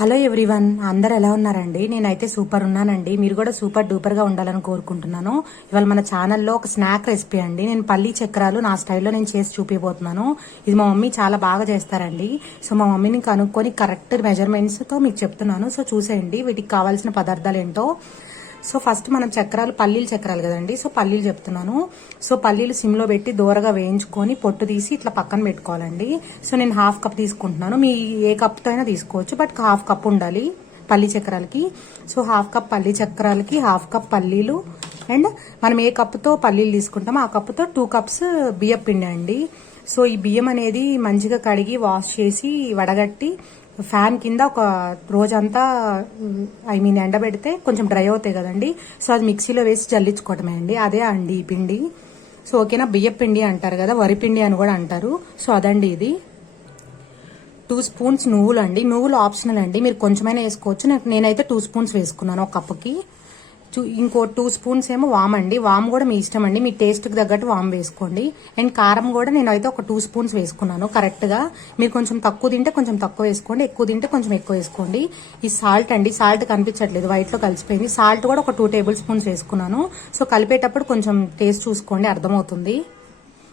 Hello everyone అందరు ఎలా ఉన్నారండి? నేనైతే సూపర్ ఉన్నానండి. మీరు కూడా సూపర్ డూపర్గా ఉండాలని కోరుకుంటున్నాను. ఇవాళ మన ఛానల్లో ఒక స్నాక్ రెసిపీ అండి. నేను పల్లీ చక్రాలు నా స్టైల్లో నేను చేసి చూపిపోతున్నాను ఇది మా మమ్మీ చాలా బాగా చేస్తారండి. సో మా మమ్మీని కనుక్కొని కరెక్ట్ మెజర్మెంట్స్తో మీకు చెప్తున్నాను. సో చూసేయండి. వీటికి కావాల్సిన పదార్థాలు ఏంటో. సో ఫస్ట్ మనం చక్రాలు పల్లీలు చక్రాలు కదండి. సో పల్లీలు చెప్తున్నాను. సో పల్లీలు సిమ్లో పెట్టి దూరగా వేయించుకొని పొట్టు తీసి ఇట్లా పక్కన పెట్టుకోవాలండి. సో నేను హాఫ్ కప్ తీసుకుంటున్నాను. మీ ఏ కప్తో అయినా తీసుకోవచ్చు బట్ హాఫ్ కప్ ఉండాలి పల్లీ చక్రాలకి. సో హాఫ్ కప్ పల్లీ చక్రాలకి హాఫ్ కప్ పల్లీలు. అండ్ మనం ఏ కప్తో పల్లీలు తీసుకుంటామో ఆ కప్తో టూ కప్స్ బియ్యం పిండి అండి. సో ఈ బియ్యం అనేది మంచిగా కడిగి వాష్ చేసి వడగట్టి ఫ్యాన్ కింద ఒక రోజంతా ఐ మీన్ ఎండబెడితే కొంచెం డ్రై అవుతాయి కదండి. సో అది మిక్సీలో వేసి జల్లించుకోవటమే అండి. అదే అండి ఈ పిండి. సో ఓకేనా? బియ్య పిండి అంటారు కదా వరి పిండి అని కూడా అంటారు. సో అదండి ఇది. టూ స్పూన్స్ నువ్వులు అండి నువ్వులు ఆప్షనల్ అండి. మీరు కొంచెమైనా వేసుకోవచ్చు. నేనైతే టూ స్పూన్స్ వేసుకున్నాను ఒక కప్పుకి ఇంకో టూ స్పూన్స్ ఏమో వామ్ అండి. వామ్ కూడా మీ ఇష్టం అండి. మీ టేస్ట్కి తగ్గట్టు వామ్ వేసుకోండి. అండ్ కారం కూడా నేను అయితే ఒక టూ స్పూన్స్ వేసుకున్నాను కరెక్ట్గా. మీరు కొంచెం తక్కువ తింటే కొంచెం తక్కువ వేసుకోండి ఎక్కువ తింటే కొంచెం ఎక్కువ వేసుకోండి. ఈ సాల్ట్ అండి సాల్ట్ కనిపించట్లేదు వైట్లో కలిసిపోయింది. సాల్ట్ కూడా ఒక టూ టేబుల్ స్పూన్స్ వేసుకున్నాను. సో కలిపేటప్పుడు కొంచెం టేస్ట్ చూసుకోండి అర్థమవుతుంది.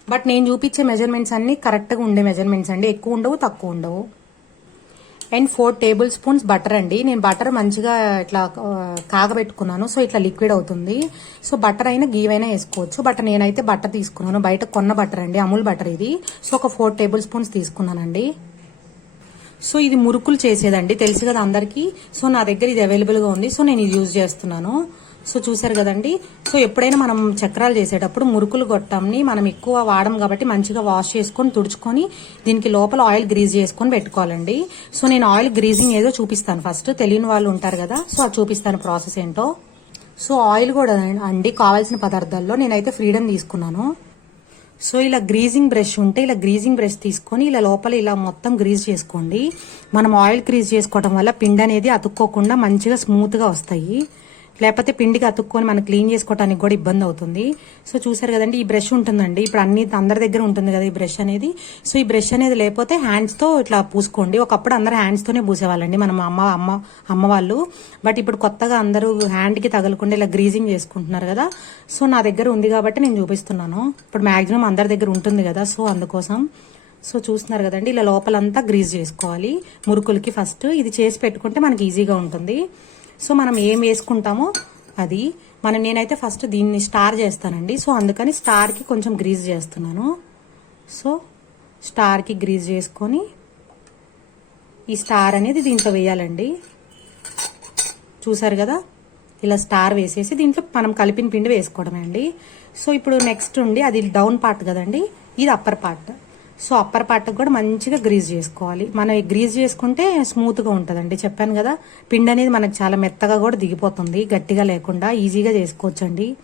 బట్ నేను చూపించే మెజర్మెంట్స్ అన్ని కరెక్ట్గా ఉండే మెజర్మెంట్స్ అండి. ఎక్కువ ఉండవు తక్కువ ఉండవు. And four tablespoons butter అండి. నేను బటర్ మంచిగా ఇట్లా కాగబెట్టుకున్నాను. సో ఇట్లా లిక్విడ్ అవుతుంది. సో బటర్ అయినా గీ అయినా వేసుకోవచ్చు. బట్ నేనైతే బటర్ తీసుకున్నాను. బయట కొన్న బటర్ అండి. అమూల్ బటర్ ఇది. సో ఒక ఫోర్ టేబుల్ స్పూన్స్ తీసుకున్నానండి. సో ఇది మురుకులు చేసేదండి. తెలుసు కదా అందరికీ? సో నా దగ్గర ఇది అవైలబుల్గా ఉంది. సో నేను ఇది యూజ్ చేస్తున్నాను. సో చూసారు కదండి. సో ఎప్పుడైనా మనం చక్రాలు చేసేటప్పుడు మురుకులు గొట్టంని మనం ఎక్కువ వాడము కాబట్టి మంచిగా వాష్ చేసుకొని తుడుచుకొని దీనికి లోపల ఆయిల్ గ్రీజ్ చేసుకొని పెట్టుకోవాలండి. సో నేను ఆయిల్ గ్రీజింగ్ ఏదో చూపిస్తాను ఫస్ట్. తెలియని వాళ్ళు ఉంటారు కదా సో అది చూపిస్తాను ప్రాసెస్ ఏంటో. సో ఆయిల్ కూడా అండి కావాల్సిన పదార్థాల్లో నేనైతే ఫ్రీడమ్ తీసుకున్నాను. సో ఇలా గ్రీజింగ్ బ్రష్ ఉంటే ఇలా గ్రీజింగ్ బ్రష్ తీసుకొని ఇలా లోపల ఇలా మొత్తం గ్రీజ్ చేసుకోండి. మనం ఆయిల్ గ్రీజ్ చేసుకోవడం వల్ల పిండి అనేది అతుక్కోకుండా మంచిగా స్మూత్గా వస్తాయి. లేకపోతే పిండికి అతుక్కొని మనం క్లీన్ చేసుకోవడానికి కూడా ఇబ్బంది అవుతుంది. సో చూసారు కదండి ఈ బ్రష్ ఉంటుందండి. ఇప్పుడు అన్ని అందరి దగ్గర ఉంటుంది కదా ఈ బ్రష్ అనేది. సో ఈ బ్రష్ అనేది లేకపోతే హ్యాండ్స్తో ఇట్లా పూసుకోండి. ఒకప్పుడు అందరు హ్యాండ్స్తోనే పూసేవాళ్ళండి మనం అమ్మ అమ్మ అమ్మ వాళ్ళు. బట్ ఇప్పుడు కొత్తగా అందరూ హ్యాండ్కి తగలకుండా ఇలా గ్రీజింగ్ చేసుకుంటున్నారు కదా. సో నా దగ్గర ఉంది కాబట్టి నేను చూపిస్తున్నాను. ఇప్పుడు మ్యాక్సిమం అందరి దగ్గర ఉంటుంది కదా సో అందుకోసం. సో చూస్తున్నారు కదండి ఇలా లోపలంతా గ్రీజ్ చేసుకోవాలి. మురుకులకి ఫస్ట్ ఇది చేసి పెట్టుకుంటే మనకి ఈజీగా ఉంటుంది. సో మనం ఏం వేసుకుంటామో అది. మనం నేనైతే ఫస్ట్ దీన్ని స్టార్ చేస్తానండి. సో అందుకని స్టార్కి కొంచెం గ్రీజ్ చేస్తున్నాను. సో స్టార్కి గ్రీజ్ చేసుకొని ఈ స్టార్ అనేది దీంట్లో వేయాలండి. చూసారు కదా? ఇలా స్టార్ వేసేసి దీంట్లో మనం కలిపిన పిండి వేసుకోవడమే అండి. సో ఇప్పుడు నెక్స్ట్ ఉండి అది డౌన్ పార్ట్ కదండి? ఇది అప్పర్ పార్ట్ సో అప్పర్ పార్ట్కి కూడా మంచిగా గ్రీజ్ చేసుకోవాలి. మనం గ్రీజ్ చేసుకుంటే స్మూత్గా ఉంటుందండి. చెప్పాను కదా పిండి అనేది మనకు చాలా మెత్తగా కూడా దిగిపోతుంది. గట్టిగా లేకుండా ఈజీగా చేసుకోవచ్చండి.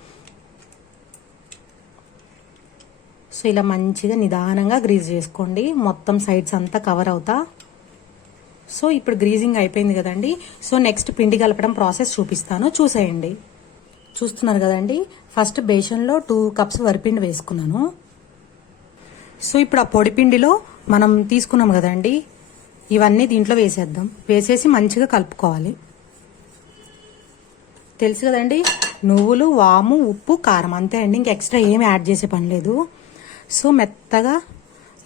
సో ఇలా మంచిగా నిదానంగా గ్రీజ్ చేసుకోండి. మొత్తం సైడ్స్ అంతా కవర్ అవుతా. సో ఇప్పుడు గ్రీజింగ్ అయిపోయింది కదండి. సో నెక్స్ట్ పిండి కలపడం ప్రాసెస్ చూపిస్తాను. చూసేయండి. చూస్తున్నారు కదండి. ఫస్ట్ బేషన్లో టూ కప్స్ వరిపిండి వేసుకున్నాను. సో ఇప్పుడు ఆ పొడిపిండిలో మనం తీసుకున్నాం కదండి ఇవన్నీ దీంట్లో వేసేద్దాం. వేసేసి మంచిగా కలుపుకోవాలి. తెలుసు కదండి నువ్వులు వాము ఉప్పు కారం అంతే అండి. ఇంక ఎక్స్ట్రా ఏమి యాడ్ చేసే పని లేదు. సో మెత్తగా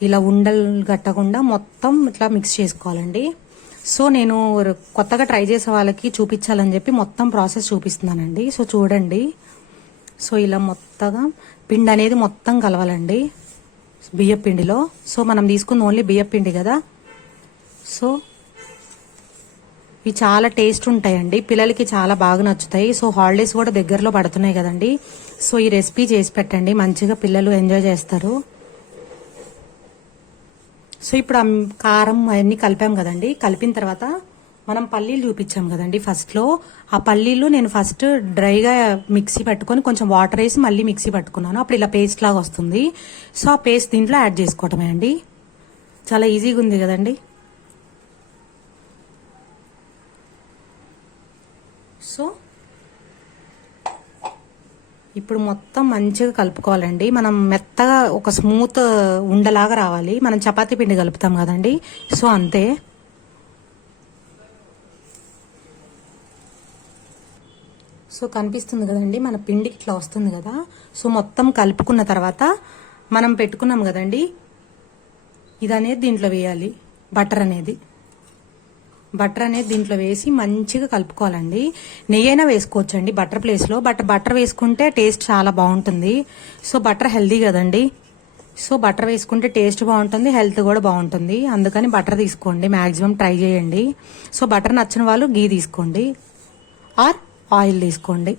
ఇలా ఉండలు గట్టకుండా మొత్తం ఇట్లా మిక్స్ చేసుకోవాలండి. సో నేను కొత్తగా ట్రై చేసే వాళ్ళకి చూపించాలని చెప్పి మొత్తం ప్రాసెస్ చూపిస్తున్నానండి. సో చూడండి. సో ఇలా మొత్తగా పిండి అనేది మొత్తం కలవాలండి. బియ్యపిండిలో. సో మనం తీసుకుంది ఓన్లీ బియ్యపిండి కదా? సో ఇవి చాలా టేస్ట్ ఉంటాయండి. పిల్లలకి చాలా బాగా నచ్చుతాయి. సో హాలిడేస్ కూడా దగ్గరలో పడుతున్నాయి కదండి. సో ఈ రెసిపీ చేసి పెట్టండి. మంచిగా పిల్లలు ఎంజాయ్ చేస్తారు. సో ఇప్పుడు కారం అవన్నీ కలిపాం కదండి. కలిపిన తర్వాత మనం పల్లీలు చూపించాం కదండి ఫస్ట్లో. ఆ పల్లీలు నేను ఫస్ట్ డ్రైగా మిక్సీ పట్టుకొని కొంచెం వాటర్ వేసి మళ్ళీ మిక్సీ పట్టుకున్నాను. అప్పుడు ఇలా పేస్ట్ లాగా వస్తుంది. సో ఆ పేస్ట్ దీంట్లో యాడ్ చేసుకోవటమే అండి. చాలా ఈజీగా ఉంది కదండి. సో ఇప్పుడు మొత్తం మంచిగా కలుపుకోవాలండి. మనం మెత్తగా ఒక స్మూత్ ఉండలాగా రావాలి. మనం చపాతీ పిండి కలుపుతాం కదండి. సో అంతే. సో కనిపిస్తుంది కదండి మన పిండికి ఇట్లా వస్తుంది కదా. సో మొత్తం కలుపుకున్న తర్వాత మనం పెట్టుకున్నాం కదండి ఇది అనేది దీంట్లో వేయాలి బటర్ అనేది. బటర్ అనేది దీంట్లో వేసి మంచిగా కలుపుకోవాలండి. నెయ్యి అయినా వేసుకోవచ్చండి బటర్ ప్లేస్లో బట్ బటర్ వేసుకుంటే టేస్ట్ చాలా బాగుంటుంది. సో బటర్ హెల్దీ కదండి. సో బటర్ వేసుకుంటే టేస్ట్ బాగుంటుంది హెల్త్ కూడా బాగుంటుంది. అందుకని బటర్ తీసుకోండి మ్యాక్సిమం ట్రై చేయండి. సో బటర్ నచ్చిన వాళ్ళు గీ తీసుకోండి. ఆర్ ఆయిల్ తీసుకోండి.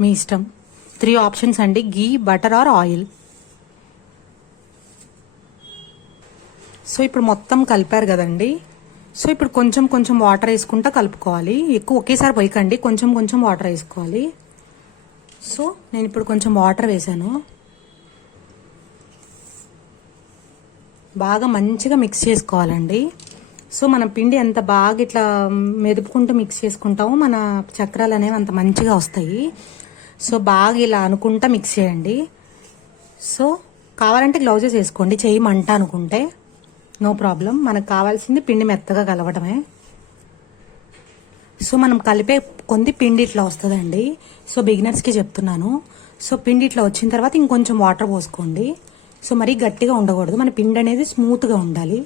మీ ఇష్టం. త్రీ ఆప్షన్స్ అండి. Ghee butter or oil. So ఇప్పుడు మొత్తం కలిపారు కదండి. సో ఇప్పుడు కొంచెం కొంచెం వాటర్ వేసుకుంటా కలుపుకోవాలి. ఎక్కువ ఒకేసారి పోయకండి. కొంచెం కొంచెం వాటర్ వేసుకోవాలి. సో నేను ఇప్పుడు కొంచెం వాటర్ వేసాను. బాగా మంచిగా మిక్స్ చేసుకోవాలండి. సో మన పిండి ఎంత బాగా ఇట్లా మెదుపుకుంటూ మిక్స్ చేసుకుంటామో మన చక్రాలు అనేవి అంత మంచిగా వస్తాయి. సో బాగా ఇలా అనుకుంటా మిక్స్ చేయండి. సో కావాలంటే గ్లౌజెస్ వేసుకోండి. చేయి మంట అనుకుంటే నో ప్రాబ్లం. మనకు కావాల్సింది పిండి మెత్తగా కలవటమే. సో మనం కలిపే కొంది పిండి ఇట్లా వస్తుందండి. సో బిగినర్స్కి చెప్తున్నాను. సో పిండి ఇట్లా వచ్చిన తర్వాత ఇంకొంచెం వాటర్ పోసుకోండి. సో మరీ గట్టిగా ఉండకూడదు. మన పిండి అనేది స్మూత్గా ఉండాలి.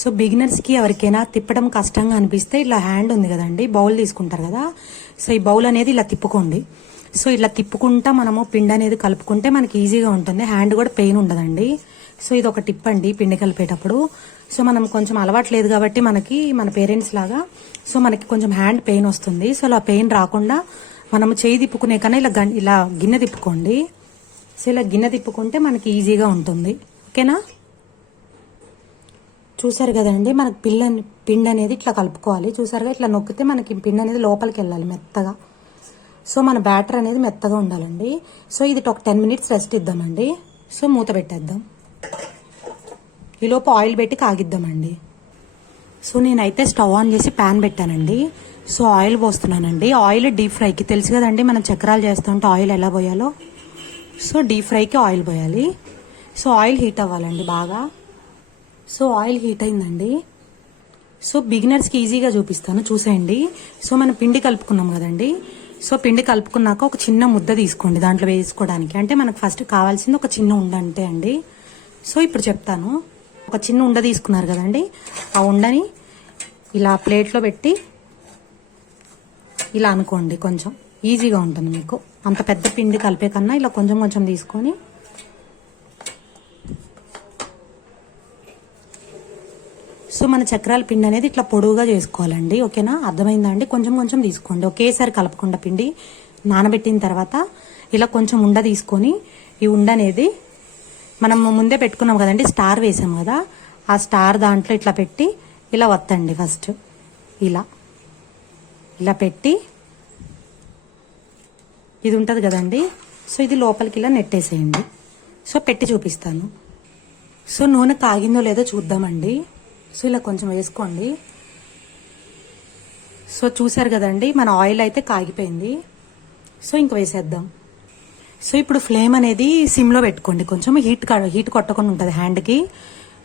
సో బిగినర్స్కి ఎవరికైనా తిప్పడం కష్టంగా అనిపిస్తే ఇలా హ్యాండ్ ఉంది కదండి బౌల్ తీసుకుంటారు కదా. సో ఈ బౌల్ అనేది ఇలా తిప్పుకోండి. సో ఇలా తిప్పుకుంటా మనము పిండి అనేది కలుపుకుంటే మనకి ఈజీగా ఉంటుంది. హ్యాండ్ కూడా పెయిన్ ఉండదండి. సో ఇది ఒక టిప్ అండి పిండి కలిపేటప్పుడు. సో మనం కొంచెం అలవాటు లేదు కాబట్టి మనకి మన పేరెంట్స్ లాగా సో మనకి కొంచెం హ్యాండ్ పెయిన్ వస్తుంది. సో అలా పెయిన్ రాకుండా మనం చేయి తిప్పుకునే కన్నా ఇలా ఇలా గిన్నె తిప్పుకోండి. సో ఇలా గిన్నె తిప్పుకుంటే మనకి ఈజీగా ఉంటుంది. ఓకేనా? చూసారు కదండి మనకి పిల్ల పిండి అనేది ఇట్లా కలుపుకోవాలి. చూసారుగా ఇట్లా నొక్కితే మనకి పిండి అనేది లోపలికి వెళ్ళాలి మెత్తగా. సో మన బ్యాటర్ అనేది మెత్తగా ఉండాలండి. సో ఇది ఒక టెన్ మినిట్స్ రెస్ట్ ఇద్దామండి. సో మూత పెట్టేద్దాం. ఈలోపు ఆయిల్ పెట్టి కాగిద్దామండి. సో నేనైతే స్టవ్ ఆన్ చేసి ప్యాన్ పెట్టానండి. సో ఆయిల్ పోస్తున్నానండి. ఆయిల్ డీప్ ఫ్రైకి తెలుసు కదండి మనం చక్రాలు చేస్తుంటే ఆయిల్ ఎలా పోయాలో. సో డీప్ ఫ్రైకి ఆయిల్ పోయాలి. సో ఆయిల్ హీట్ అవ్వాలండి బాగా. సో ఆయిల్ హీట్ అయిందండి. సో బిగినర్స్కి ఈజీగా చూపిస్తాను చూసేయండి. సో మనం పిండి కలుపుకున్నాం కదండి. సో పిండి కలుపుకున్నాక ఒక చిన్న ముద్ద తీసుకోండి దాంట్లో వేసుకోవడానికి. అంటే మనకు ఫస్ట్ కావాల్సింది ఒక చిన్న ఉండ అంటే అండి. సో ఇప్పుడు చెప్తాను. ఒక చిన్న ఉండ తీసుకున్నారు కదండి. ఆ ఉండని ఇలా ప్లేట్లో పెట్టి ఇలా అనుకోండి కొంచెం. ఈజీగా ఉంటుంది మీకు. అంత పెద్ద పిండి కలిపే కన్నా ఇలా కొంచెం కొంచెం తీసుకొని సో మన చక్రాల పిండి అనేది ఇట్లా పొడవుగా చేసుకోవాలండి ఓకేనా? అర్థమైందా అండి? కొంచెం కొంచెం తీసుకోండి. ఒకేసారి కలపకుండా పిండి నానబెట్టిన తర్వాత ఇలా కొంచెం ఉండ తీసుకొని ఈ ఉండ అనేది మనం ముందే పెట్టుకున్నాం కదండి స్టార్ వేసాం కదా ఆ స్టార్ దాంట్లో ఇట్లా పెట్టి ఇలా వత్తండి ఫస్ట్. ఇలా. ఇలా పెట్టి ఇది ఉంటుంది కదండి సో ఇది లోపలికి ఇలా నెట్టేసేయండి. సో పెట్టి చూపిస్తాను. సో నూనె కాగిందో లేదో చూద్దామండి. సో ఇలా కొంచెం వేసుకోండి. సో చూసారు కదండి మన ఆయిల్ అయితే కాగిపోయింది. సో ఇంక వేసేద్దాం. సో ఇప్పుడు ఫ్లేమ్ అనేది సిమ్లో పెట్టుకోండి. కొంచెం హీట్ హీట్ కొట్టకుండా ఉంటుంది హ్యాండ్కి.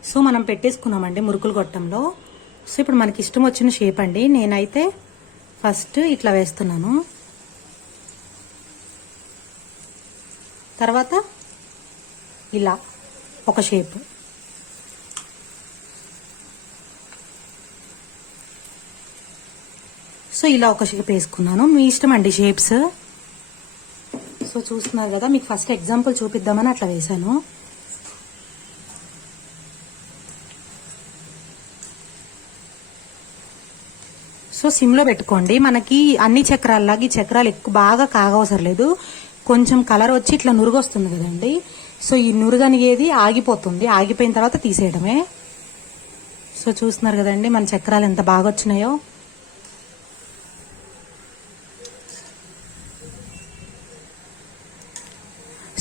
సో మనం పెట్టేసుకున్నామండి మురుకులు గొట్టంలో. సో ఇప్పుడు మనకి ఇష్టం వచ్చిన షేప్ అండి. నేనైతే ఫస్ట్ ఇట్లా వేస్తున్నాను. తర్వాత ఇలా ఒక షేప్. సో ఇలా ఒక షేప్ వేసుకున్నాను. మీ ఇష్టం అండి షేప్స్ సో చూస్తున్నారు కదా మీకు ఫస్ట్ ఎగ్జాంపుల్ చూపిద్దామని అట్లా వేశాను. సో సిమ్లో పెట్టుకోండి. మనకి అన్ని చక్రాల్లాగా ఈ చక్రాలు ఎక్కువ బాగా కాగవసరం లేదు. కొంచెం కలర్ వచ్చి ఇట్లా నురుగు వస్తుంది కదండి. సో ఈ నురుగు అనేది ఆగిపోతుంది. ఆగిపోయిన తర్వాత తీసేయడమే. సో చూస్తున్నారు కదండి మన చక్రాలు ఎంత బాగా వచ్చినాయో.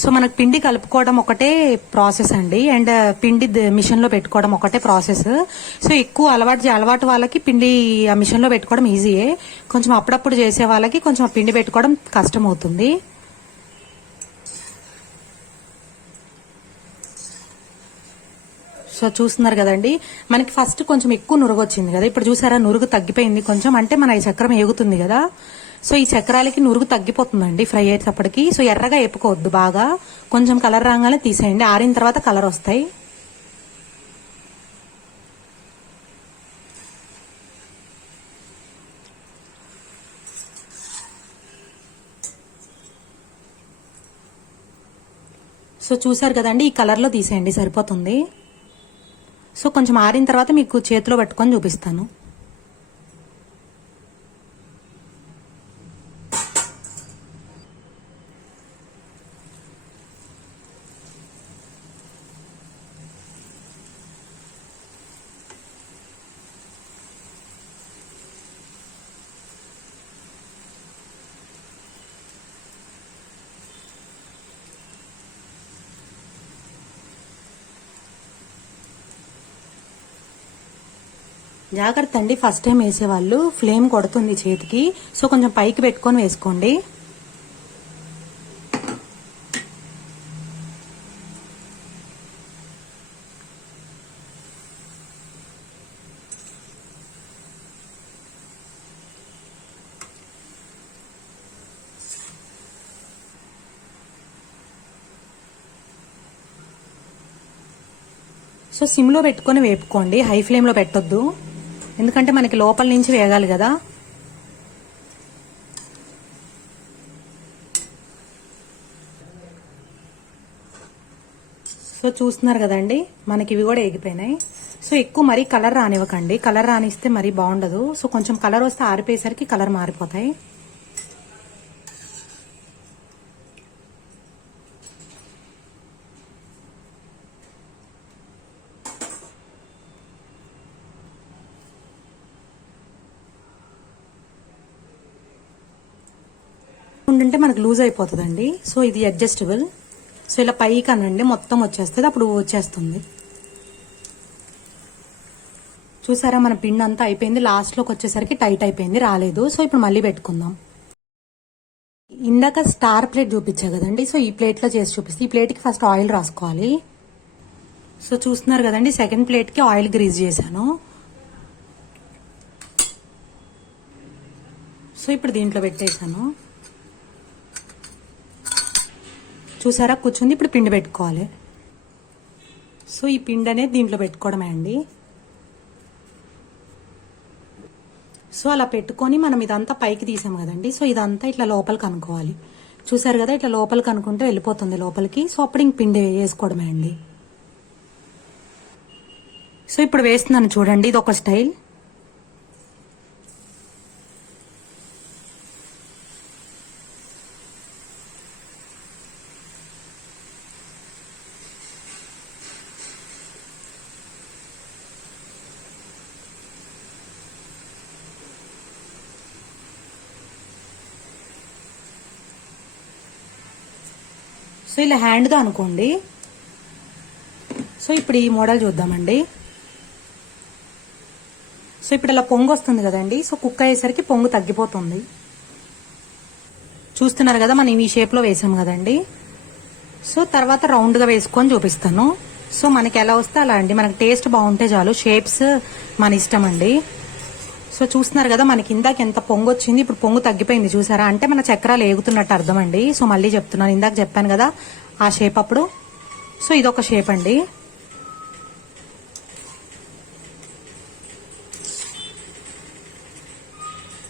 సో మనకు పిండి కలుపుకోవడం ఒకటే ప్రాసెస్ అండి. అండ్ uh, పిండి మిషన్లో పెట్టుకోవడం ఒకటే ప్రాసెస్. సో ఎక్కువ అలవాటు అలవాటు వాళ్ళకి పిండి ఆ మిషన్లో పెట్టుకోవడం ఈజీయే. కొంచెం అప్పుడప్పుడు చేసే వాళ్ళకి కొంచెం పిండి పెట్టుకోవడం కష్టం అవుతుంది సో చూస్తున్నారు కదండి. మనకి ఫస్ట్ కొంచెం ఎక్కువ నురుగు వచ్చింది కదా. ఇప్పుడు చూసారా నురుగు తగ్గిపోయింది కొంచెం. అంటే మన ఈ చక్రం ఎగుతుంది కదా. సో ఈ చక్రాలకి నురుగు తగ్గిపోతుందండి ఫ్రై అయ్యేటప్పటికి. సో ఎర్రగా ఎప్పుకోవద్దు బాగా. కొంచెం కలర్ రాగానే తీసేయండి. ఆరిన తర్వాత కలర్ వస్తాయి. సో చూసారు కదండి ఈ కలర్లో తీసేయండి సరిపోతుంది. సో కొంచెం ఆరిన తర్వాత మీకు చేతిలో పెట్టుకొని చూపిస్తాను. జాగ్రత్త అండి. ఫస్ట్ టైం వేసేవాళ్ళు. ఫ్లేమ్ కొడుతుంది చేతికి. సో కొంచెం పైకి పెట్టుకొని వేసుకోండి. సో సిమ్లో పెట్టుకొని వేపుకోండి. హై ఫ్లేమ్లో పెట్టొద్దు. ఎందుకంటే మనకి లోపల నుంచి వేగాలి కదా. సో చూస్తున్నారు కదండి మనకి ఇవి కూడా ఎగిపోయినాయి సో ఎక్కువ మరీ కలర్ రానివ్వకండి. కలర్ రానిస్తే మరీ బాగుండదు. సో కొంచెం కలర్ వస్తే ఆరిపోయేసరికి కలర్ మారిపోతాయి. మనకు లూజ్ అయిపోతుందండి. సో ఇది అడ్జస్టబుల్ సో ఇలా పైకి అనండి మొత్తం వచ్చేస్తుంది. అప్పుడు వచ్చేస్తుంది. చూసారా మన పిండి అంతా అయిపోయింది. లాస్ట్లోకి వచ్చేసరికి టైట్ అయిపోయింది రాలేదు. సో ఇప్పుడు మళ్ళీ పెట్టుకుందాం. ఇందాక స్టార్ ప్లేట్ చూపించా కదండి. సో ఈ ప్లేట్లో చేసి చూపిస్తే. ఈ ప్లేట్కి ఫస్ట్ ఆయిల్ రాసుకోవాలి. సో చూస్తున్నారు కదండి సెకండ్ ప్లేట్కి ఆయిల్ గ్రీజ్ చేశాను. సో ఇప్పుడు దీంట్లో పెట్టేశాను. చూసారా? కూర్చుంది. ఇప్పుడు పిండి పెట్టుకోవాలి. సో ఈ పిండి అనేది దీంట్లో పెట్టుకోవడమే అండి. సో అలా పెట్టుకొని మనం ఇదంతా పైకి తీసాం కదండి. సో ఇదంతా ఇట్లా లోపలికి అనుకోవాలి. చూసారు కదా ఇట్లా లోపలికి అనుకుంటే వెళ్ళిపోతుంది లోపలికి. సో అప్పుడు ఇంక పిండి వేసుకోవడమే అండి. సో ఇప్పుడు వేస్తున్నాను చూడండి ఇది ఒక స్టైల్. సో ఇలా హ్యాండ్గా అనుకోండి. సో ఇప్పుడు ఈ మోడల్ చూద్దామండి. సో ఇప్పుడు ఇలా పొంగు వస్తుంది కదండి. సో కుక్ అయ్యేసరికి పొంగు తగ్గిపోతుంది. చూస్తున్నారు కదా మనం ఈ షేప్లో వేసాం కదండి. సో తర్వాత రౌండ్గా వేసుకొని చూపిస్తాను. సో మనకి ఎలా వస్తే అలా అండి. మనకి టేస్ట్ బాగుంటే చాలు. షేప్స్ మన ఇష్టం అండి. సో చూస్తున్నారు కదా మనకి ఇందాక ఎంత పొంగు వచ్చింది ఇప్పుడు పొంగు తగ్గిపోయింది చూసారా? అంటే మన చక్రాలు ఏగుతున్నట్టు అర్థం అండి సో మళ్ళీ చెప్తున్నాను ఇందాక చెప్పాను కదా ఆ షేప్ అప్పుడు. సో ఇదొక షేప్ అండి.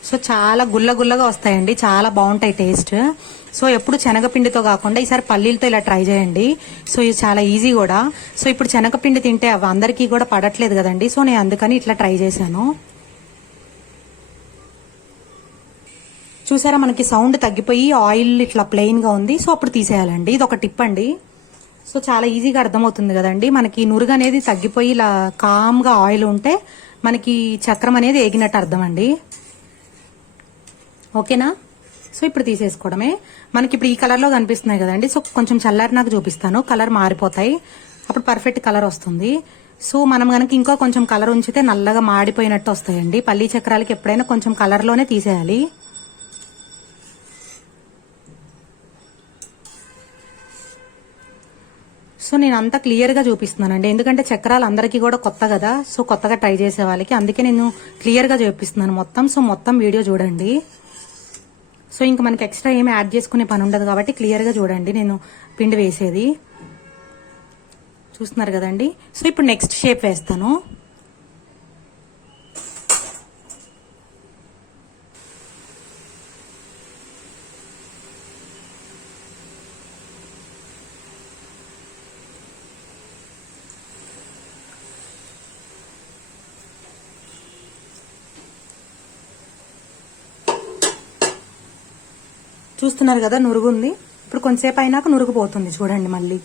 సో చాలా గుల్ల గుల్లగా వస్తాయండి చాలా బాగుంటాయి టేస్ట్ సో ఎప్పుడు శనగపిండితో కాకుండా ఈసారి పల్లీలతో ఇలా ట్రై చేయండి. సో ఇది చాలా ఈజీ కూడా. సో ఇప్పుడు శనగపిండి తింటే అవి అందరికీ కూడా పడట్లేదు కదండి. సో నేను అందుకని ఇట్లా ట్రై చేశాను. చూసారా మనకి సౌండ్ తగ్గిపోయి ఆయిల్ ఇట్లా ప్లెయిన్గా ఉంది. సో అప్పుడు తీసేయాలండి. ఇది ఒక టిప్ అండి. సో చాలా ఈజీగా అర్థమవుతుంది కదండి. మనకి నురుగు అనేది తగ్గిపోయి ఇలా కామ్గా ఆయిల్ ఉంటే మనకి చక్రం అనేది ఏగినట్టు అర్థం అండి ఓకేనా? సో ఇప్పుడు తీసేసుకోవడమే. మనకి ఇప్పుడు ఈ కలర్లో కనిపిస్తున్నాయి కదండి. సో కొంచెం చల్లారి నాకు చూపిస్తాను. కలర్ మారిపోతాయి. అప్పుడు పర్ఫెక్ట్ కలర్ వస్తుంది. సో మనం కనుక ఇంకా కొంచెం కలర్ ఉంచితే నల్లగా మాడిపోయినట్టు వస్తాయండి. పల్లీ చక్రాలకి ఎప్పుడైనా కొంచెం కలర్లోనే తీసేయాలి. సో నేను అంతా క్లియర్గా చూపిస్తున్నానండి. ఎందుకంటే చక్రాలు అందరికీ కూడా కొత్త కదా. సో కొత్తగా ట్రై చేసే వాళ్ళకి అందుకే నేను క్లియర్గా చూపిస్తున్నాను మొత్తం. సో మొత్తం వీడియో చూడండి. సో ఇంకా మనకి ఎక్స్ట్రా ఏమి యాడ్ చేసుకునే పని ఉండదు కాబట్టి క్లియర్గా చూడండి నేను పిండి వేసేది. చూస్తున్నారు కదండి. సో ఇప్పుడు నెక్స్ట్ షేప్ వేస్తాను. చూస్తున్నారు కదా నురుగు ఉంది ఇప్పుడు కొంతసేపు అయినాక నురుగు పోతుంది చూడండి మళ్ళీ.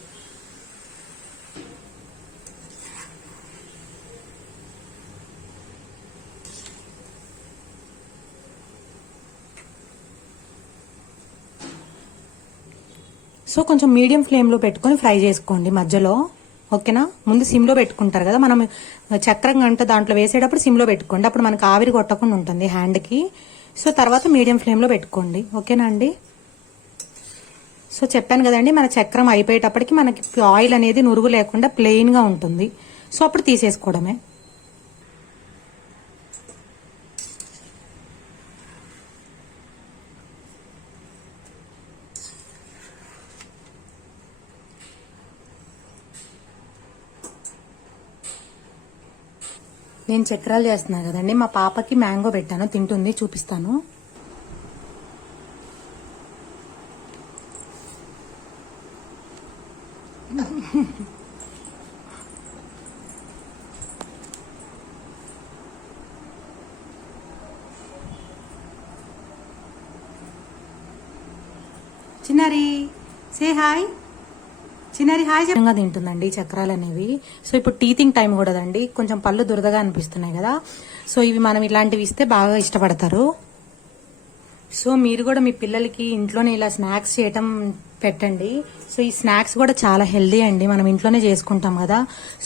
సో కొంచెం మీడియం ఫ్లేమ్లో పెట్టుకొని ఫ్రై చేసుకోండి మధ్యలో ఓకేనా? ముందు సిమ్లో పెట్టుకుంటారు కదా మనం చక్రం గంట దాంట్లో వేసేటప్పుడు సిమ్లో పెట్టుకోండి. అప్పుడు మనకు ఆవిరి కొట్టకుండా ఉంటుంది హ్యాండ్కి. సో తర్వాత మీడియం ఫ్లేమ్లో పెట్టుకోండి. ఓకేనా అండి? సో చెప్పాను కదండి మన చక్రం అయిపోయేటప్పటికి మనకి ఆయిల్ అనేది నురుగు లేకుండా ప్లెయిన్గా ఉంటుంది. సో అప్పుడు తీసేసుకోవడమే. నేను చక్రాలు చేస్తున్నాను కదండి మా పాపకి మ్యాంగో పెట్టాను తింటుంది చూపిస్తాను. చిన్నారి తింటుందండి చక్రాలు అనేవి సో ఇప్పుడు టీతింగ్ టైం కూడా అండి కొంచెం పళ్ళు దురదగా అనిపిస్తున్నాయి కదా. సో ఇవి మనం ఇలాంటివి ఇస్తే బాగా ఇష్టపడతారు. సో మీరు కూడా మీ పిల్లలకి ఇంట్లోనే ఇలా స్నాక్స్ చేయటం పెట్టండి. సో ఈ స్నాక్స్ కూడా చాలా హెల్దీ అండి. మనం ఇంట్లోనే చేసుకుంటాం కదా.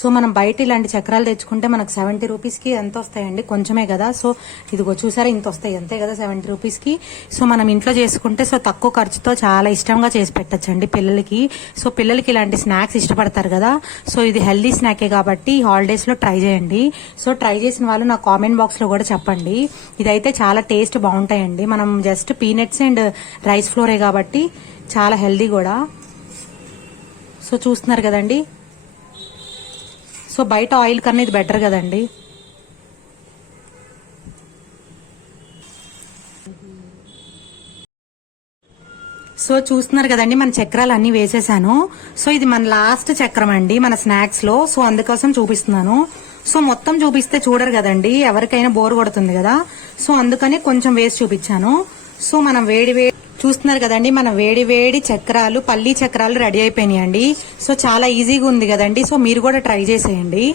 సో మనం బయట ఇలాంటి చక్రాలు తెచ్చుకుంటే మనకు సెవెంటీ రూపీస్కి ఎంత వస్తాయండి? కొంచెమే కదా. సో ఇదిగో చూసారా ఇంత వస్తాయి. అంతే కదా సెవెంటీ రూపీస్కి. సో మనం ఇంట్లో చేసుకుంటే సో తక్కువ ఖర్చుతో చాలా ఇష్టంగా చేసి పెట్టచ్చండి పిల్లలకి. సో పిల్లలకి ఇలాంటి స్నాక్స్ ఇష్టపడతారు కదా. సో ఇది హెల్దీ స్నాకే కాబట్టి హాలిడేస్లో ట్రై చేయండి. సో ట్రై చేసిన వాళ్ళు నా కామెంట్ బాక్స్లో కూడా చెప్పండి. ఇదైతే చాలా టేస్ట్ బాగుంటాయండి. మనం జస్ట్ పీనట్స్ అండ్ రైస్ ఫ్లోరే కాబట్టి చాలా హెల్దీ కూడా. సో చూస్తున్నారు కదండి. సో బయట ఆయిల్ కన్నా ఇది బెటర్ కదండి. సో చూస్తున్నారు కదండి మన చక్రాలు అన్ని వేసేసాను. సో ఇది మన లాస్ట్ చక్రం అండి మన స్నాక్స్లో. సో అందుకోసం చూపిస్తున్నాను. సో మొత్తం చూపిస్తే చూడరు కదండి ఎవరికైనా బోర్ కొడుతుంది కదా. సో అందుకని కొంచెం వేసి చూపించాను. సో మనం వేడి వేడి చూస్తున్నారు కదండి మన వేడి వేడి చక్రాలు పల్లీ చక్రాలు రెడీ అయిపోయినాయండి. సో చాలా ఈజీగా ఉంది కదండి సో మీరు కూడా ట్రై చేసేయండి.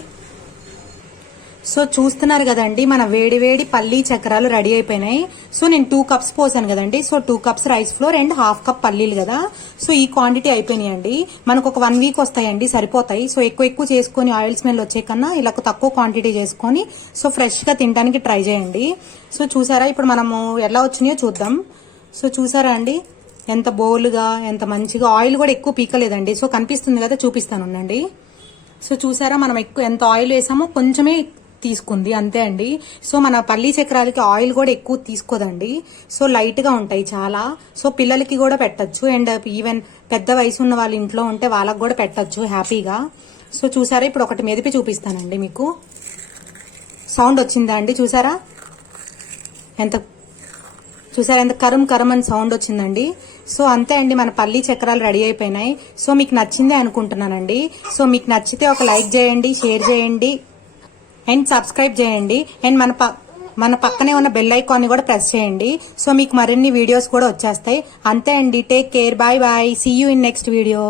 సో చూస్తున్నారు కదండి మన వేడి వేడి పల్లీ చక్రాలు రెడీ అయిపోయినాయి. సో నేను టూ కప్స్ పోసాను కదండి so two cups rice flour and half cup పల్లీలు కదా. సో ఈ క్వాంటిటీ అయిపోయినాయండి. మనకు ఒక వన్ వీక్ వస్తాయండి సరిపోతాయి. సో ఎక్కువ ఎక్కువ చేసుకుని ఆయిల్ స్మెల్ వచ్చే కన్నా ఇలా తక్కువ క్వాంటిటీ చేసుకొని సో ఫ్రెష్గా తినడానికి ట్రై చేయండి. సో చూసారా ఇప్పుడు మనము ఎలా వచ్చినాయో చూద్దాం. సో చూసారా అండి? ఎంత బోల్గా ఎంత మంచిగా ఆయిల్ కూడా ఎక్కువ పీకలేదండి. సో కనిపిస్తుంది కదా చూపిస్తాను ఉండండి. సో చూసారా మనం ఎక్కువ ఎంత ఆయిల్ వేసామో కొంచెమే తీసుకుంది అంతే అండి. సో మన పల్లీ చక్రాలకి ఆయిల్ కూడా ఎక్కువ తీసుకోదండి. సో లైట్గా ఉంటాయి చాలా. సో పిల్లలకి కూడా పెట్టచ్చు. అండ్ ఈవెన్ పెద్ద వయసు ఉన్న వాళ్ళ ఇంట్లో ఉంటే వాళ్ళకి కూడా పెట్టచ్చు హ్యాపీగా. సో చూసారా ఇప్పుడు ఒకటి మెదిపి చూపిస్తానండి మీకు. సౌండ్ వచ్చిందా అండి? చూసారా? ఎంత చూసారు? ఎంత కరం కరం అని సౌండ్ వచ్చిందండి. సో అంతే అండి మన పల్లి చక్రాలు రెడీ అయిపోయినాయి. సో మీకు నచ్చిందే అనుకుంటున్నానండి. సో మీకు నచ్చితే ఒక లైక్ చేయండి షేర్ చేయండి అండ్ సబ్స్క్రైబ్ చేయండి. అండ్ మన ప మన పక్కనే ఉన్న బెల్ ఐకాన్ని కూడా ప్రెస్ చేయండి. సో మీకు మరిన్ని వీడియోస్ కూడా వచ్చేస్తాయి. అంతే అండి take care bye bye see you in next video